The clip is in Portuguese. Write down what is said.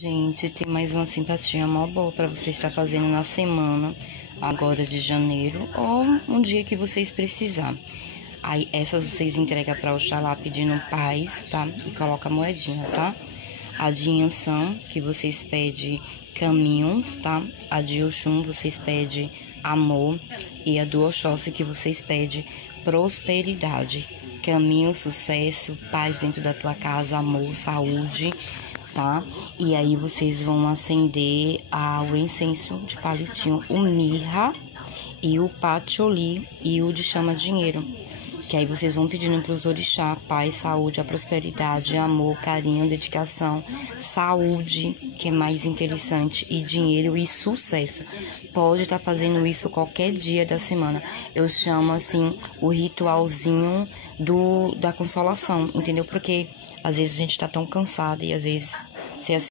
Gente, tem mais uma simpatia mó boa para você estar fazendo na semana agora de janeiro ou um dia que vocês precisar. Aí essas vocês entregam para Oxalá pedindo paz, tá? E coloca a moedinha, tá? A de Inhansã, que vocês pedem caminhos, tá? A de Oxum, vocês pedem amor. E a do Oxóssi, que vocês pedem prosperidade. Caminho, sucesso, paz dentro da tua casa, amor, saúde, tá? E aí vocês vão acender o incenso de palitinho, o mirra e o patchouli e o de chama dinheiro. Que aí vocês vão pedindo para os orixá, paz, saúde, a prosperidade, amor, carinho, dedicação, saúde, que é mais interessante, e dinheiro e sucesso. Pode estar fazendo isso qualquer dia da semana. Eu chamo assim o ritualzinho da consolação, entendeu? Porque às vezes a gente tá tão cansada e às vezes